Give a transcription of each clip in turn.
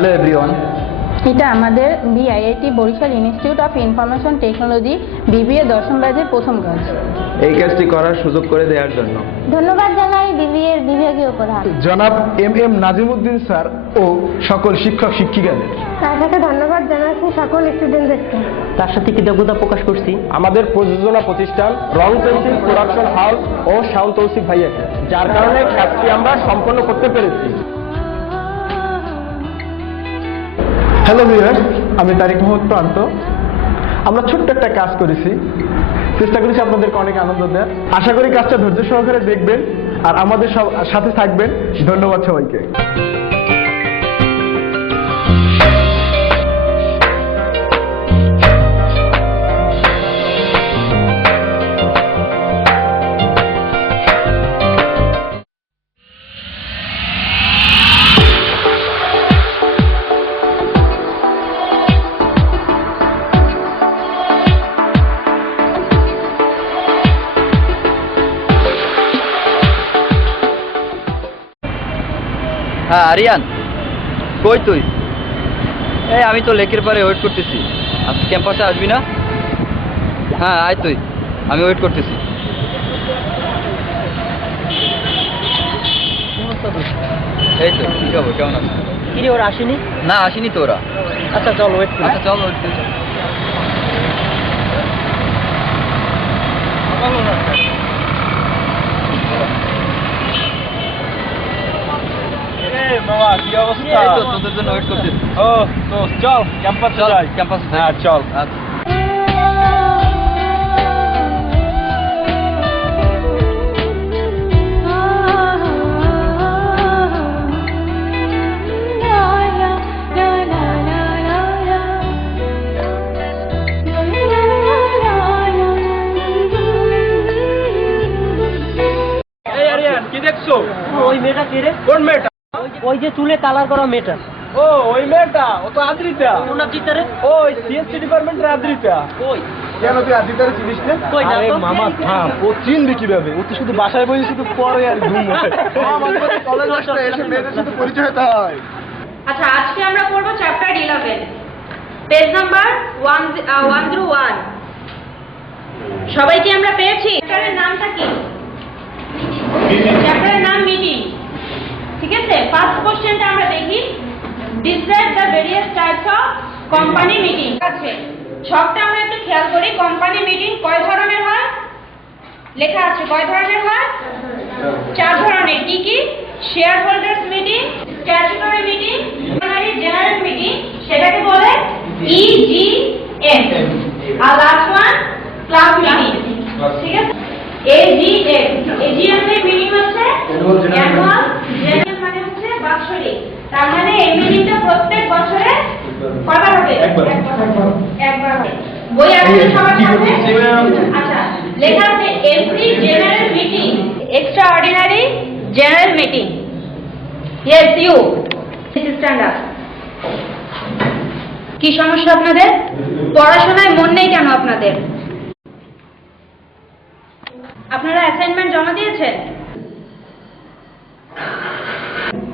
Hello everyone. এটা আমাদের BIIT Barishal institute of information technology BBA দশম ব্যাচের প্রথম কাজ। এই কাজটি করার সুযোগ করে দেওয়ার জন্য ধন্যবাদ জানাই বিবিএ এর বিভাগীয় প্রধান জনাব এম নাজিমুদ্দিন স্যার ও সকল শিক্ষক শিক্ষিকাদের। তার সাথে ধন্যবাদ জানাচ্ছি সকল স্টুডেন্টদেরকে। তার সাথে কৃতজ্ঞতা প্রকাশ করছি আমাদের প্রযোজনা প্রতিষ্ঠান রং পেন্সিল প্রোডাকশন হাউস ও শাওন তৌসিফ ভাইয়াকে, যার কারণে কাজটি আমরা সম্পন্ন করতে পেরেছি। হ্যালো ভিউয়ার্স, আমি তারিক মোহাম্মদ প্রান্ত। আমরা ছোট্ট একটা কাজ করেছি, চেষ্টা করেছি আপনাদেরকে অনেক আনন্দ দেওয়ার। আশা করি কাজটা ধৈর্য সহকারে দেখবেন আর আমাদের সাথে থাকবেন। ধন্যবাদ সবাইকে। হ্যাঁ আরিয়ান, কই তুই? এই আমি তো লেকের পারে ওয়েট করতেছি। আজকে ক্যাম্পাসে আসবি না? হ্যাঁ আয় তুই, আমি ওয়েট করতেছি। এই তো, কি খবর, কেমন আছিস? কি রে, ওরা আসেনি? না আসেনি তো ওরা। আচ্ছা চল ওয়েট করি। আচ্ছা চল ওয়েট করি। মামা কি অবস্থা? এই তো তোদের জন্য ওয়েট করতেছি। ও তো চল ক্যাম্পাসে চল যাই। ক্যাম্পাসে যাই। হ্যাঁ চল। আচ্ছা। এই আরিয়ান, কি দেখছো? ওই মেয়েটা কে রে? কোন মেয়েটা? ওই যে চুলে কালার করা মেয়েটা। ও ওই মেয়েটা, ও তো আদ্রিতা। কোন আদ্রিতা রে? ওই সিএসসি ডিপার্টমেন্টের আদ্রিতা। কই? কেন তুই আদ্রিতারে চিনিস না? কই না আরে তো। মামা থাম, ও চিনবে কিভাবে? ও তো শুধু বাসায় বসে শুধু পড়ে আর ঘুমায়। কলেজ আসলে এসে মেয়েদের সাথে পরিচয় হতে হয়। আচ্ছা, আজকে আমরা পড়বো চ্যাপ্টার 11, পেজ নাম্বার 1 through 1। সবাই কি আমরা পেয়েছি? চ্যাপ্টারের নামটা কি? চ্যাপ্টারের নাম মিটিং। ঠিক আছে, ফার্স্ট কোশ্চেনটা আমরা দেখি। Describe the various types of company meeting. আছে সবটা আমরা একটু খেয়াল করি। কোম্পানি মিটিং কয় ধরনের হয়? লেখা আছে কয় ধরনের হয়? 4 ধরনের। কি কি? Share holders meeting, statutory meeting, general meeting, সেটাকে বলে EGM, আর লাস্ট ওয়ান ক্লাব মিটিং। ঠিক আছে, AGM। AGM এর মিটিং হচ্ছে অ্যানুয়াল জেনারেল, মানে হচ্ছে বাৎসরিক। তার মানে এই মিটিংটা প্রত্যেক বছরে কয়বার হবে? একবার হবে। বই আছে সবার সাথে? আচ্ছা, লেখা আছে every general meeting extraordinary general meeting. Yes you stand up. কি সমস্যা আপনাদের? পড়াশোনায় মন নেই কেন আপনাদের? আপনারা অ্যাসাইনমেন্ট জমা দিয়েছেন?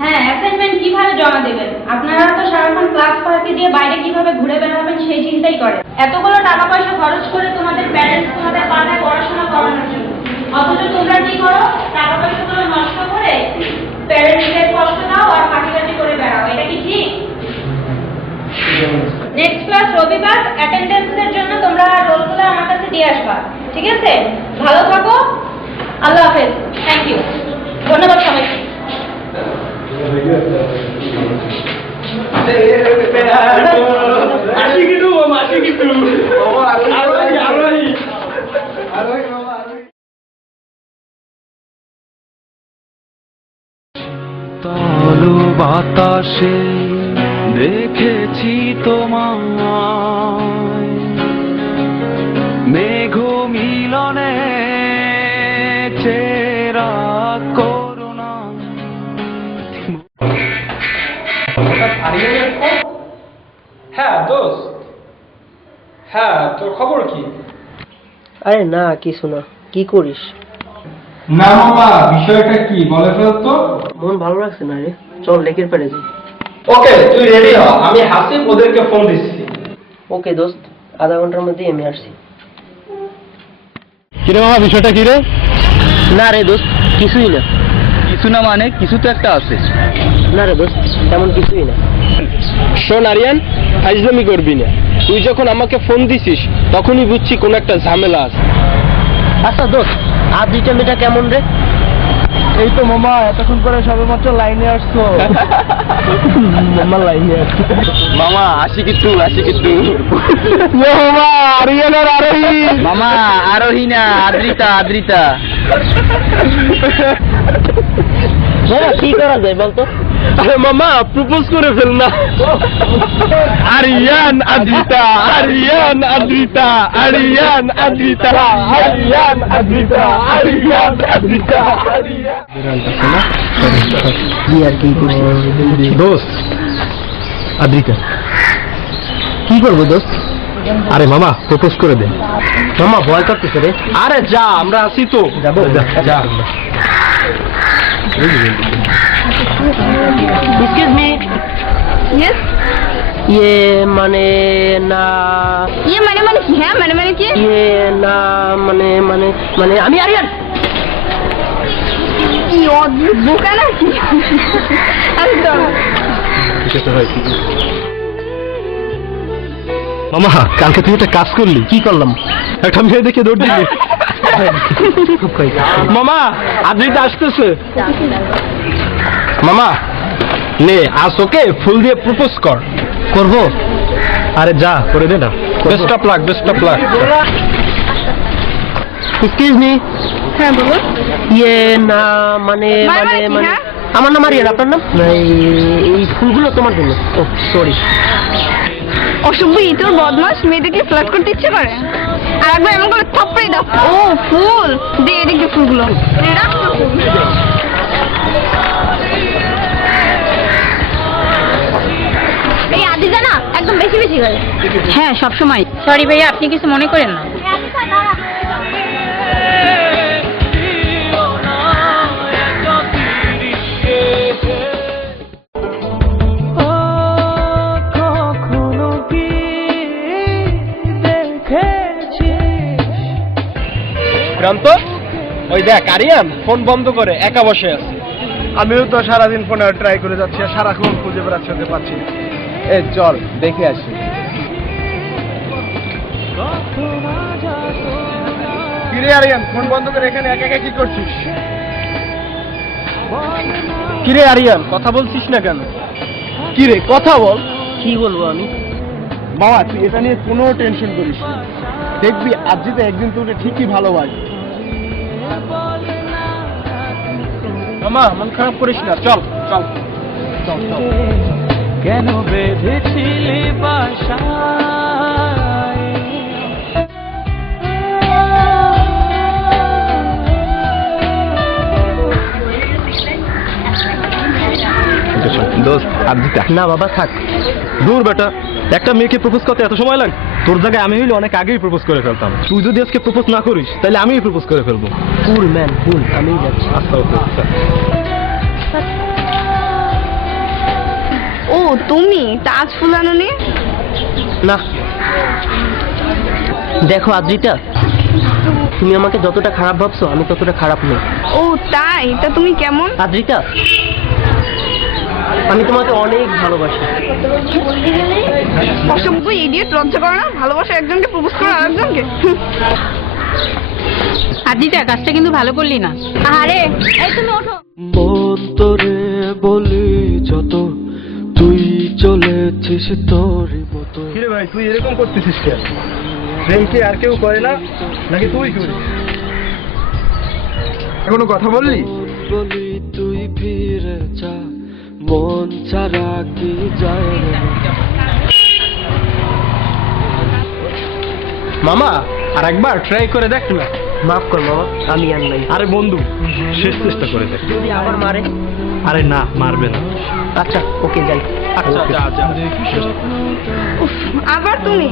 হ্যাঁ, অ্যাসাইনমেন্ট কিভাবে জমা দেবেন? আপনারা তো সারাক্ষণ ক্লাস ফাঁকি দিয়ে বাইরে কিভাবে ঘুরে বেড়াবেন সেই চিন্তাই করেন। এতগুলো টাকা পয়সা খরচ করে তোমাদের প্যারেন্টস তোমাদের পাঠায় পড়াশোনা করানোর জন্য, অথচ তোমরা কি করো? টাকা পয়সাগুলো নষ্ট করে প্যারেন্টসদের কষ্ট দাও আর ফাঁকি করে বেড়াও। এটা কি ঠিক? নেক্সট ক্লাস রবিবার, অ্যাটেন্ডেন্সের জন্য তোমরা রোলগুলো আমার কাছে দিয়ে আসবা। ঠিক আছে, ভালো থাকো, আল্লাহ হাফেজ। থ্যাংক ইউ, ধন্যবাদ সবাইকে। তলু বাতাসে দেখেছি তোমায়, মেঘ মিলনে চেরা করুণা। হ্যাঁ দোস্ত, হ্যাঁ তোর খবর কি? আরে না কিছু না। কি করিস? না মামা, বিষয়টা কি বলে ফেল তো। মন ভালো লাগছে না রে, চল লেকের পাড়ে যাই। ওকে, তুই রেডি হ, আমি হাসিব ওদেরকে ফোন দিচ্ছি। ওকে দোস্ত, আধা ঘন্টার মধ্যেই আমি আসছি। কিরে মামা, বিষয়টা কি রে? না রে দোস্ত, কিছুই না। কিছু না মানে কিছু তো একটা আছে। না রে দোস্ত, তেমন কিছুই না। শোন আরিয়ান, ফাইজলামি করবি না। তুই যখন আমাকে ফোন দিছিস তখনই বুঝছি কোন একটা ঝামেলা আছে। আচ্ছা দোস্ত, আর দুইটা মেয়েটা কেমন রে? এই তো মামা, এতক্ষণ পরে সবেমাত্র লাইনে আসছো। মামা লাইনে আসছো। মামা আসি কিন্তু মামা, আরিয়ান আর আরোহী। মামা আরোহী না, আদ্রিতা আদ্রিতা। বাবা কি করা যায় বলতো? আরে মামা, প্রপোজ করে ফেল না। আরিয়ান আদ্রিতা, আরিয়ান আদ্রিতা, আরিয়ান আদ্রিতা, আরিয়ান আদ্রিতা, আরিয়ান আদ্রিতা। কি আর কি করছি দোস্ত, আদ্রিতা কি করবো দোস্ত? আরে মামা, প্রপোজ করে দে। মামা ভয় করতেছে রে। আরে যা, আমরা আছি তো। যাবো? যা। Excuse me. ইয়েস। ইয়ে মানে না, ইয়ে মানে মানে কি? হ্যাঁ মানে মানে কি? ইয়ে না মানে মানে মানে আমি আরিয়ান। কি অদ্ভুত বোকা নাকি? একদম। মামা, কালকে তুই একটা কাজ করলি। কি করলাম? একটা মেয়ে দেখে দৌড় দিলি। মামা, আদ্রিতা আসতেছে। মামা নে, আজ ওকে ফুল দিয়ে প্রপোজ কর। করবো? আরে যা, করে দে না। Best of luck, best of luck. Excuse me. হ্যাঁ বলুন। ইয়ে না মানে মানে মানে কি, মানে হ্যাঁ? আমার নাম আরিয়ান, আপনার নাম? না, এই ফুলগুলো তোমার জন্য। ও সরি। অসভ্য ইতর বদমাস, মেয়েদেরকে ফ্লার্ট করতে ইচ্ছে করে। আর একবার এমন করে থাপ্পড়ে দাও। ও ফুল দে, এদিকে ফুলগুলো রাখ তোর ফুল। এই আদি জানা একদম বেশি বেশি করে। হ্যাঁ সব সময়। সরি ভাইয়া, আপনি কিছু মনে করেন না। ক্রান্ত, ওই দেখ আরিয়ান ফোন বন্ধ করে একা বসে আছে। আমিও তো সারাদিন ফোনে ট্রাই করে যাচ্ছি, আর সারাক্ষণ খুঁজে বেড়াচ্ছি, হতে পারছি না। এ চল দেখে আসি। কিরে আরিয়ান, ফোন বন্ধ করে এখানে একা একা কি করছিস? কিরে আরিয়ান, কথা বলছিস না কেন? কিরে কথা বল। কি বলবো আমি? বাবা, তুই এটা নিয়ে কোনো টেনশন করিস না। দেখবি আদ্রিতা একদিন তোকে ঠিকই ভালোবাসবে। মামা, মন খারাপ করিস না, চল চল চল চল। কেন বেঁধেছিলি বাসায়? দোস্ত, আদ্রিতা। না বাবা থাক। দূর বেটা, একটা মেয়েকে প্রপোজ করতে এত সময় লাগে? তোর জায়গায় আমি হইলে অনেক আগেই প্রপোজ করে ফেলতাম। তুই যদি আজকে প্রপোজ না করিস তাহলে আমিই প্রপোজ করে ফেলবো। ফুল ম্যান ফুল, আমিই যাচ্ছি। আচ্ছা ওকে। ও তুমি তাজ ফুল আনোনি? না দেখো আদ্রিতা, তুমি আমাকে যতটা খারাপ ভাবছো আমি ততটা খারাপ নই। ও তাই? তা তুমি কেমন? আদ্রিতা, আমি তোমাকে অনেক ভালোবাসি। অসভ্য ইডিয়েট, লজ্জা করে না? ভালোবাসা একজনকে প্রপোজ করো আরেকজনকে। আদিতা, কাজটা কিন্তু ভালো করলি না। আরে এই তুমি ওঠো। মন তোরে বলি যত, তুই চলেছিস তোরই মতো। কিরে ভাই, তুই এরকম করতেছিস কেন? প্রেম কি আর কেউ করে না, নাকি তুই করিস? এখনো কথা বললি? বলি তুই ফিরে যা, মন ছাড়া কি যায় রে। মামা, আর একবার ট্রাই করে দেখ না। মাফ কর মামা, আমি আর নাই। আরে বন্ধু, শেষ চেষ্টা করে দেখ। যদি আবার মারে? আরে না, মারবে না। আচ্ছা ওকে যাই। আচ্ছা যা যা। উফ, আবার তুমি?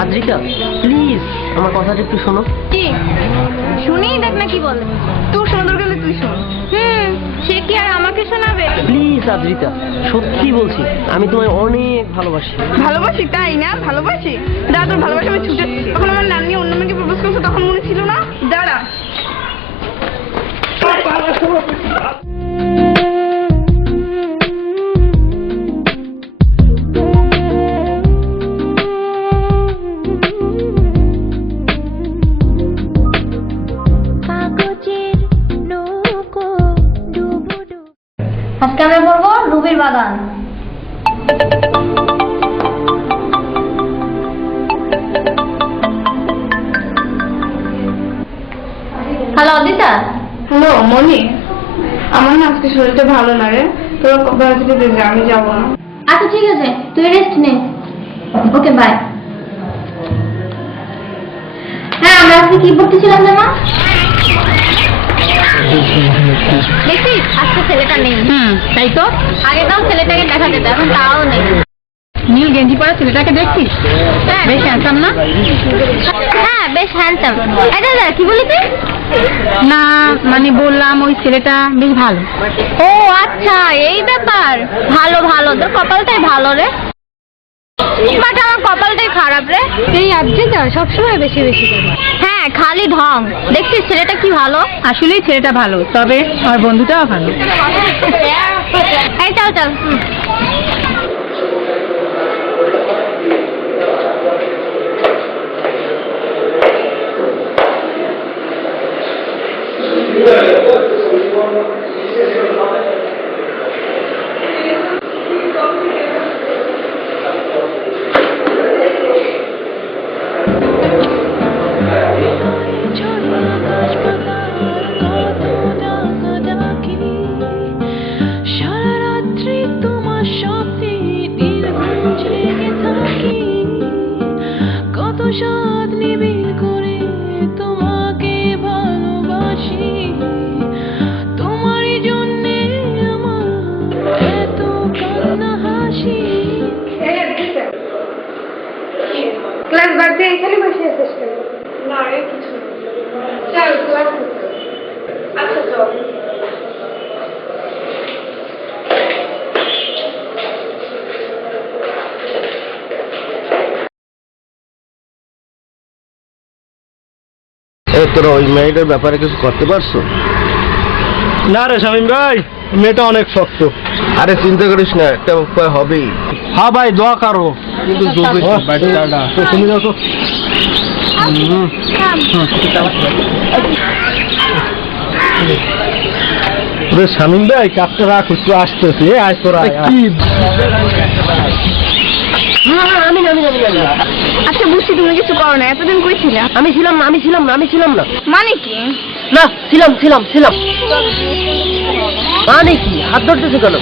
আদ্রিতা প্লিজ আমার কথাটা একটু শোনো। কি শুনেই দেখ না কি বলে। তোর শোনা দরকার হলে তুই শোন। সে কি আর আমাকে শোনাবে? প্লিজ আদ্রিতা, সত্যি বলছি আমি তোমায় অনেক ভালোবাসি। ভালোবাসি তাই না? ভালোবাসি? দাঁড়া, তোর ভালোবাসি আমি ছুটেছি। তখন আমার নানি অন্য মেয়েকে প্রপোজ করছে, তখন মনে ছিল না? দাঁড়া। আজকে আমরা পড়বো রুবির বাগান। হ্যালো অদিতা। হ্যালো মনি, আমার না আজকে শরীরটা ভালো না রে, তোরা কবে আজকে দেখবে, আমি যাবো না। আচ্ছা ঠিক আছে, তুই রেস্ট নে। Okay bye. হ্যাঁ আমরা আজকে কি পড়তেছিলাম না মা? দেখছিস আজকে ছেলেটা নেই। তাই তো, আগে তাও ছেলেটাকে দেখা যেত, এখন তাও নেই। নীল গেঞ্জি পরা ছেলেটাকে দেখছিস? হ্যাঁ বেশ হ্যান্ডসাম না? হ্যাঁ বেশ হ্যান্ডসাম। এটা কি বলি তুই? না মানে বললাম ওই ছেলেটা বেশ ভালো। ও আচ্ছা এই ব্যাপার। ভালো ভালো, তোর কপালটাই ভালো রে। বাট আমার কপালটাই খারাপ রে। এই আদ্রিতা সবসময় বেশি বেশি করে। হ্যাঁ খালি ঢং। দেখছিস ছেলেটা কি ভালো। আসলেই ছেলেটা ভালো, তবে আমার বন্ধুটাও ভালো। এই চল চল। ক্লাস বাদ দিয়ে এখানে বসে আছিস কেন? না রে কিছু চল ক্লাস। আচ্ছা চল। তোরা ওই মেয়েটার ব্যাপারে কিছু করতে পারছো? না রে শামীম ভাই, মেয়েটা অনেক শক্ত। আরে চিন্তা করিস না, একটা উপায় হবেই। হ্যাঁ ভাই দোয়া করো। কিন্তু বাচ্চাটা তুমি যাও তো। শামীম ভাই কাজটা রাখ, একটু আসতেছি। আজ তোরা কি আচ্ছা বুঝছি তুমি কিছু করো না, এতদিন কই ছিলে? আমি ছিলাম না। মানে কি? না ছিলাম। মানে কি? হাত ধরতেছে কেন?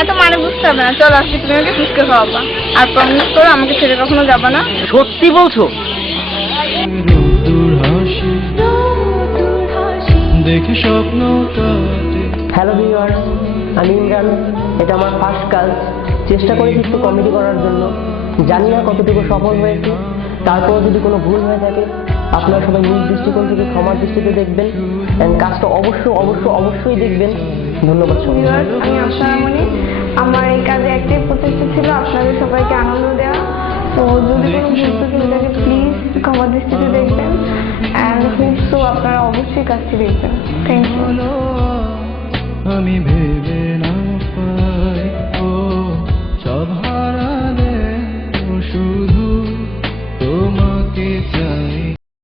এত মানে বুঝতে হবে না। চল আজকে তুমি আমাকে ফুচকা খাওয়াবা, আর প্রমিস করো আমাকে ছেড়ে কখনো যাবা না। সত্যি বলছো? দেখে স্বপ্ন কাটে। হ্যালো ভিউয়ার্স, আমি ইমরান। এটা আমার ফার্স্ট কাজ। চেষ্টা করেছি একটু কমেডি করার জন্য, জানি না কতটুকু সফল হয়েছে। তারপর যদি কোনো ভুল হয়ে থাকে আপনারা সবাই নিজ দৃষ্টিকোণ থেকে ক্ষমার দৃষ্টিতে দেখবেন, এন্ড কাজটা অবশ্যই দেখবেন। ধন্যবাদ সবাই। আমি আশা মনি, আমার এই কাজে একটাই প্রচেষ্টা ছিল আপনাদের সবাইকে আনন্দ দেওয়া। তো যদি কোনো ভুল ত্রুটি হয়ে থাকে প্লিজ ক্ষমার দৃষ্টিতে দেখবেন, অ্যান্ড হোপ সো আপনারা অবশ্যই কাজটি দেখবেন। Thank you. আমি ভেবে না